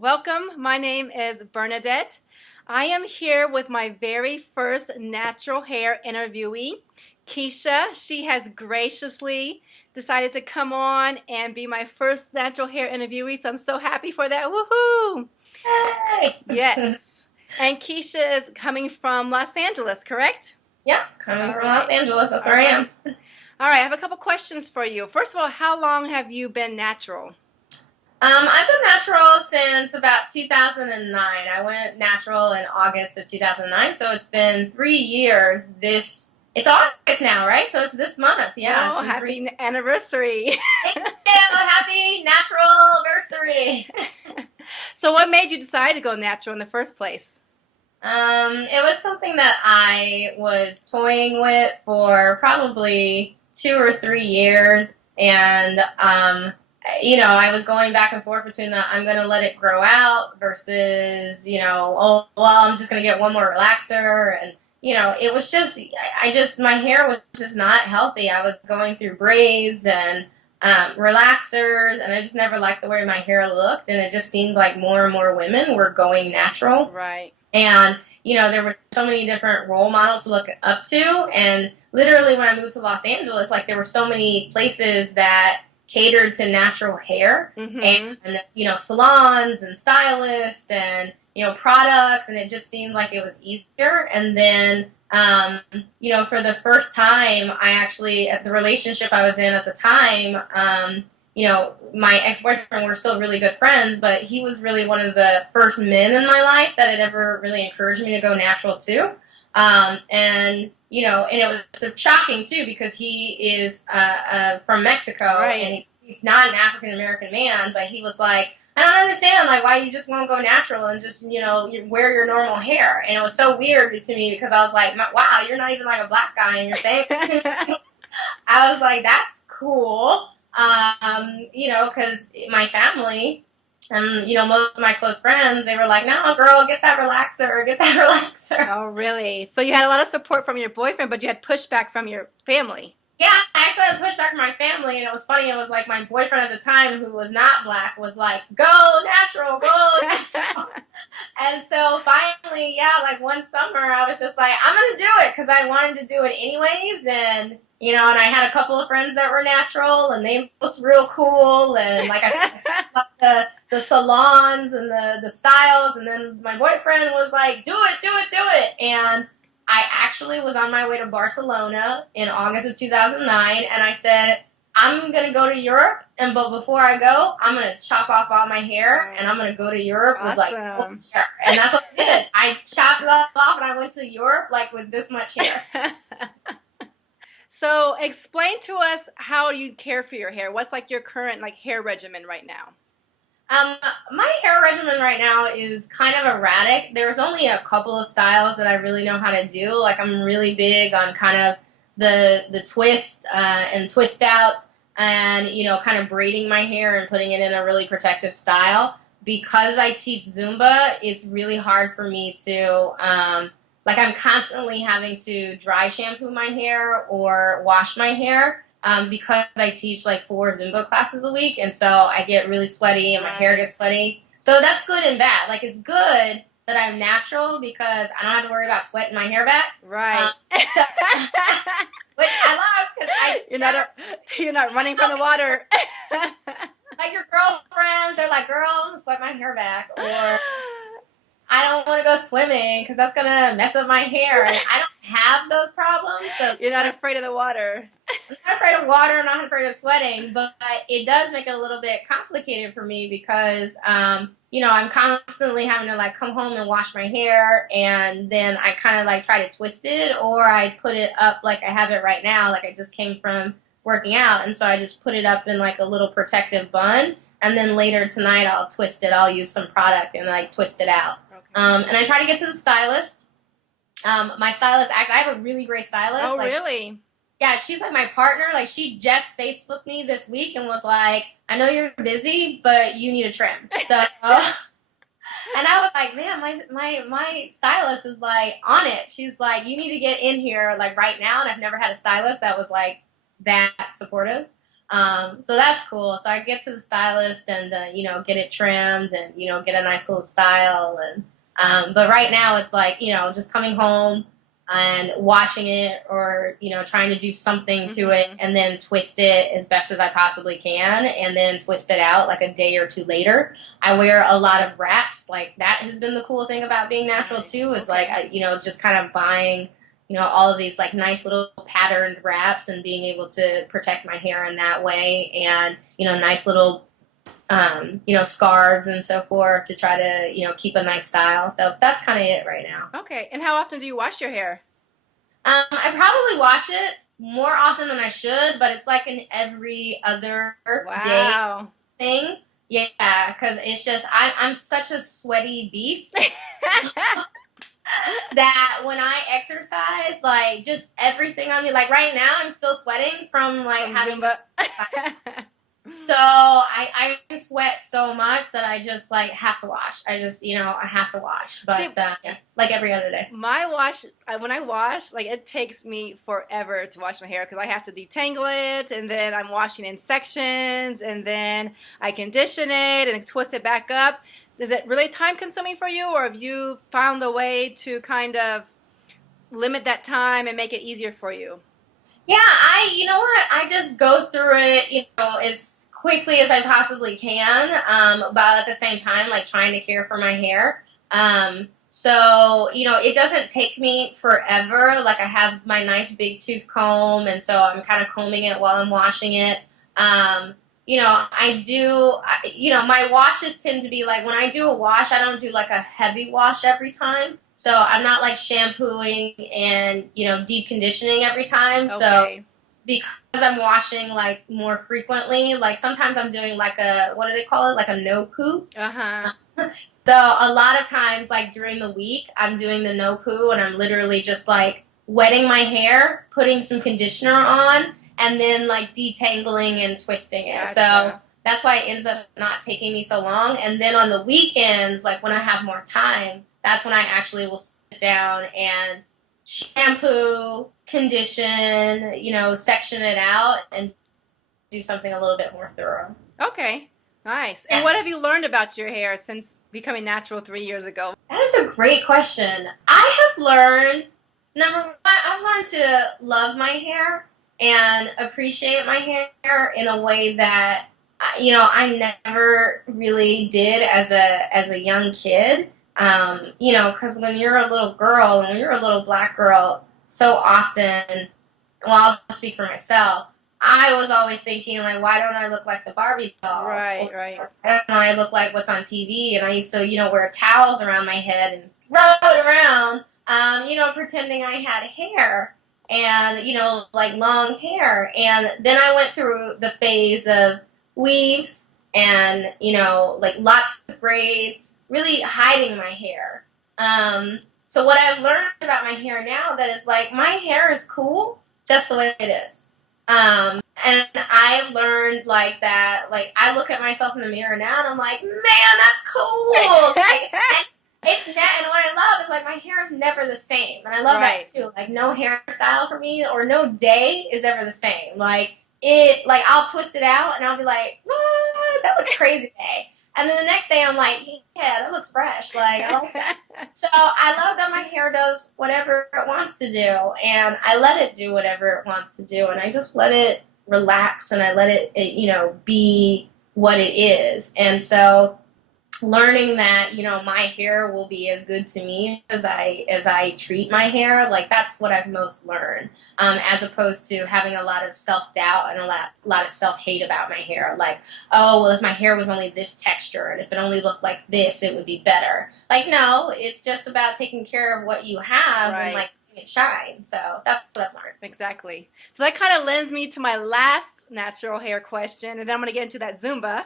Welcome. My name is Bernadette. I am here with my very first natural hair interviewee, Keishia. She has graciously decided to come on and be my first natural hair interviewee, so I'm so happy for that. Woohoo! Hey! Yes. And Keishia is coming from Los Angeles, correct? Yep, coming All from Los right. Angeles. That's All where I right. am. All right, I have a couple questions for you. First of all, how long have you been natural? I've been natural since about 2009. I went natural in August of 2009, so it's been 3 years. It's August now, right? So it's this month. Yeah, it's Oh, been three. happy anniversary. Thank you. Happy natural anniversary. So what made you decide to go natural in the first place? It was something that I was toying with for probably 2 or 3 years, and I was going back and forth between the I'm gonna let it grow out versus oh well, I'm just gonna get one more relaxer, and it was just my hair was just not healthy. I was going through braids and relaxers, and I just never liked the way my hair looked, and it just seemed like more and more women were going natural. Right. And, there were so many different role models to look up to. And literally when I moved to Los Angeles, like there were so many places that catered to natural hair Mm-hmm. and, salons and stylists and, products. And it just seemed like it was easier. And then, for the first time, I actually, at the relationship I was in at the time, my ex-boyfriend, were still really good friends, but he was really one of the first men in my life that had ever really encouraged me to go natural too. And it was shocking too because he is from Mexico, Right. and he's not an African American man, but he was like, I don't understand, like, why you just won't go natural and just, you wear your normal hair. And it was so weird to me because I was like, wow, you're not even like a black guy and you're saying I was like, that's cool. Because my family and, most of my close friends, they were like, no, girl, get that relaxer, get that relaxer. Oh, really? So you had a lot of support from your boyfriend, but you had pushback from your family. Yeah, I actually had pushback from my family, and it was funny. It was like my boyfriend at the time, who was not black, was like, go natural, go natural. And so finally, yeah, like one summer, I was just like, I'm going to do it because I wanted to do it anyways. And, and I had a couple of friends that were natural and they looked real cool. And like I said, the salons and the styles. And then my boyfriend was like, do it, do it, do it. And I actually was on my way to Barcelona in August of 2009. And I said, I'm going to go to Europe, but before I go, I'm going to chop off all my hair, and I'm going to go to Europe with, like, full hair. And that's what I did. I chopped it all off, and I went to Europe, like, with this much hair. So explain to us how you care for your hair. What's, like, your current, like, hair regimen right now? My hair regimen right now is kind of erratic. There's only a couple of styles that I really know how to do. Like, I'm really big on kind of the twist and twist outs and, kind of braiding my hair and putting it in a really protective style. Because I teach Zumba, it's really hard for me to, I'm constantly having to dry shampoo my hair or wash my hair because I teach like 4 Zumba classes a week. And so I get really sweaty and my hair gets sweaty. So that's good and bad. Like, it's good that I'm natural because I don't have to worry about sweating my hair back. Right. So, which I love because you're not running from the water. Like your girlfriends, they're like, girl, I'm going to sweat my hair back. Or I don't want to go swimming because that's going to mess up my hair. And I don't have those problems. So you're not afraid of the water. I'm not afraid of water. I'm not afraid of sweating. But it does make it a little bit complicated for me because, I'm constantly having to, like, come home and wash my hair. And then I kind of, like, try to twist it. Or I put it up like I have it right now. Like I just came from working out. And so I just put it up in, like, a little protective bun. And then later tonight I'll twist it. I'll use some product and, like, twist it out. And I try to get to the stylist. My stylist, I have a really great stylist. Oh, like, really? Yeah, she's like my partner. Like, she just Facebooked me this week and was like, I know you're busy, but you need a trim. So, and I was like, man, my stylist is like on it. She's like, you need to get in here like right now. And I've never had a stylist that was like that supportive. So that's cool. So I get to the stylist and, get it trimmed and, get a nice little style. And, but right now it's like, just coming home and washing it or, trying to do something to it Mm-hmm. and then twist it as best as I possibly can and then twist it out like a day or two later. I wear a lot of wraps. Like that has been the cool thing about being natural Nice. too, is like, Okay. just kind of buying all of these like nice little patterned wraps and being able to protect my hair in that way and, nice little, scarves and so forth to try to, keep a nice style. So that's kind of it right now. Okay. And how often do you wash your hair? I probably wash it more often than I should, but it's like an every other day Wow. thing. Yeah, because it's just, I'm such a sweaty beast that when I exercise, like just everything on me, like right now, I'm still sweating from like From having Zumba. so I sweat so much that I just like have to wash. I just I have to wash, See, but yeah, like every other day. my wash, when I wash, like it takes me forever to wash my hair because I have to detangle it and then I'm washing in sections and then I condition it and twist it back up. Is it really time consuming for you, or have you found a way to kind of limit that time and make it easier for you? Yeah, you know what? I just go through it, as quickly as I possibly can, but at the same time, like trying to care for my hair. So, it doesn't take me forever. Like I have my nice big tooth comb, and so I'm kind of combing it while I'm washing it. I do, my washes tend to be like when I do a wash, I don't do like a heavy wash every time. So I'm not like shampooing and, deep conditioning every time. So Okay. because I'm washing like more frequently, like sometimes I'm doing like what do they call it? Like a no poo. Uh-huh. So a lot of times, like during the week, I'm doing the no poo and I'm literally just like wetting my hair, putting some conditioner on, and then like detangling and twisting it. So Gotcha. that's why it ends up not taking me so long. And then on the weekends, like when I have more time, that's when I actually will sit down and shampoo, condition, section it out and do something a little bit more thorough. Okay. Nice. And Yeah. what have you learned about your hair since becoming natural 3 years ago? That is a great question. I have learned, number one, I've learned to love my hair and appreciate my hair in a way that, I never really did as a young kid. Because when you're a little girl, when you're a little black girl, so often, well, I'll speak for myself. I was always thinking, like, why don't I look like the Barbie dolls? Right, Or right. why don't I look like what's on TV? And I used to, wear towels around my head and throw it around, pretending I had hair and, like long hair. And then I went through the phase of weaves and, like lots of braids, really hiding my hair. So what I've learned about my hair now that is like, my hair is cool just the way it is. And I learned like that, like I look at myself in the mirror now and I'm like, man, that's cool. Like, and and what I love is like my hair is never the same. And I love that Right. too. Like no hairstyle for me or no day is ever the same. Like I'll twist it out and I'll be like, what? That looks crazy today. And then the next day I'm like, yeah, that looks fresh. Like I like that. So I love that my hair does whatever it wants to do, and I let it do whatever it wants to do, and I just let it relax, and I let it be what it is. And so learning that my hair will be as good to me as I treat my hair, like that's what I've most learned, as opposed to having a lot of self-doubt and a lot of self-hate about my hair, like, oh well, if my hair was only this texture and if it only looked like this it would be better. Like no, it's just about taking care of what you have and Right. like making it shine. So that's what I've learned. Exactly. So that kind of lends me to my last natural hair question, and then I'm going to get into that Zumba.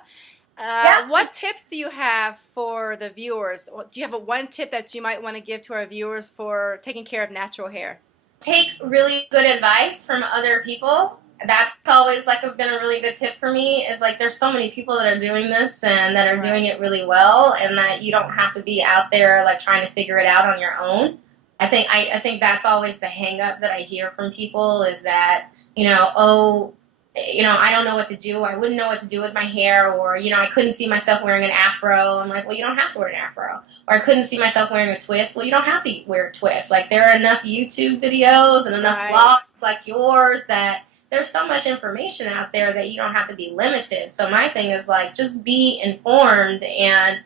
Yeah. What tips do you have for the viewers? Do you have one tip that you might want to give to our viewers for taking care of natural hair? Take really good advice from other people. That's always like been a really good tip for me, is like there's so many people that are doing this and that are doing it really well, and that you don't have to be out there like trying to figure it out on your own. I think that's always the hang up that I hear from people, is that, oh, I don't know what to do. I wouldn't know what to do with my hair, or, I couldn't see myself wearing an afro. I'm like, well, you don't have to wear an afro. Or I couldn't see myself wearing a twist. Well, you don't have to wear a twist. Like, there are enough YouTube videos and enough Right. blogs like yours that there's so much information out there that you don't have to be limited. So my thing is, like, just be informed and,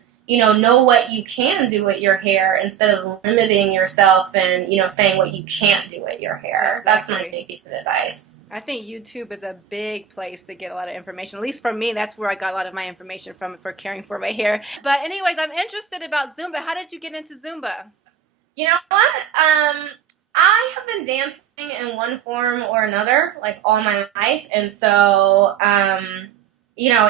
know what you can do with your hair instead of limiting yourself and, saying what you can't do with your hair. That's my Exactly. big piece of advice. I think YouTube is a big place to get a lot of information. At least for me, that's where I got a lot of my information from for caring for my hair. But anyways, I'm interested about Zumba. How did you get into Zumba? You know what? I have been dancing in one form or another, like, all my life. And so,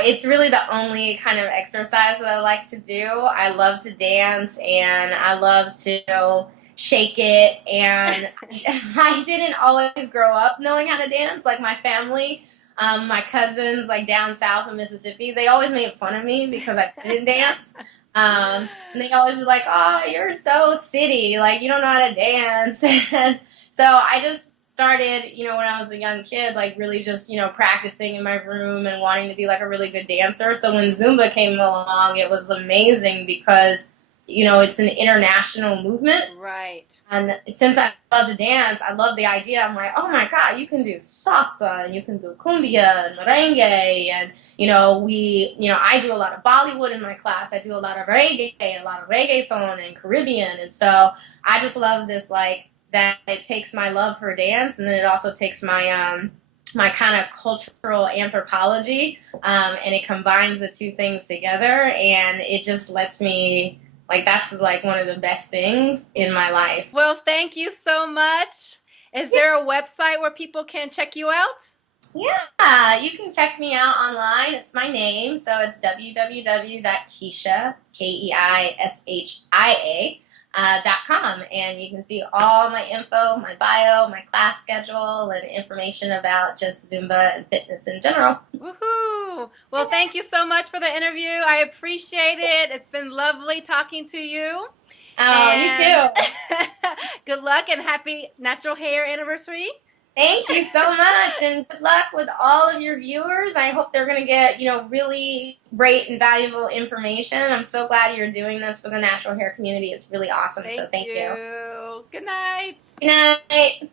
it's really the only kind of exercise that I like to do. I love to dance and I love to shake it. And I didn't always grow up knowing how to dance. Like, my family, my cousins, like, down south in Mississippi, they always made fun of me because I couldn't dance. And they always were like, "Oh, you're so city, like, you don't know how to dance." And so I just started, when I was a young kid, like, really just, practicing in my room and wanting to be like a really good dancer. So when Zumba came along, it was amazing because, it's an international movement. Right. And since I love to dance, I love the idea. I'm like, oh my God, you can do salsa and you can do cumbia and merengue. And, I do a lot of Bollywood in my class. I do a lot of reggae, a lot of reggaeton and Caribbean. And so I just love this, like, that it takes my love for dance and then it also takes my kind of cultural anthropology, and it combines the two things together, and it just lets me, like, that's, like, one of the best things in my life. Well, thank you so much. Is there a website where people can check you out? Yeah, you can check me out online. It's my name, so it's www.keishia, Keishia, .com, and you can see all my info, my bio, my class schedule, and information about just Zumba and fitness in general. Woohoo! Well, thank you so much for the interview. I appreciate it. It's been lovely talking to you. Oh, you too. Good luck and happy natural hair anniversary. Thank you so much, and good luck with all of your viewers. I hope they're going to get, really great and valuable information. I'm so glad you're doing this for the natural hair community. It's really awesome, so thank you. Good night. Good night.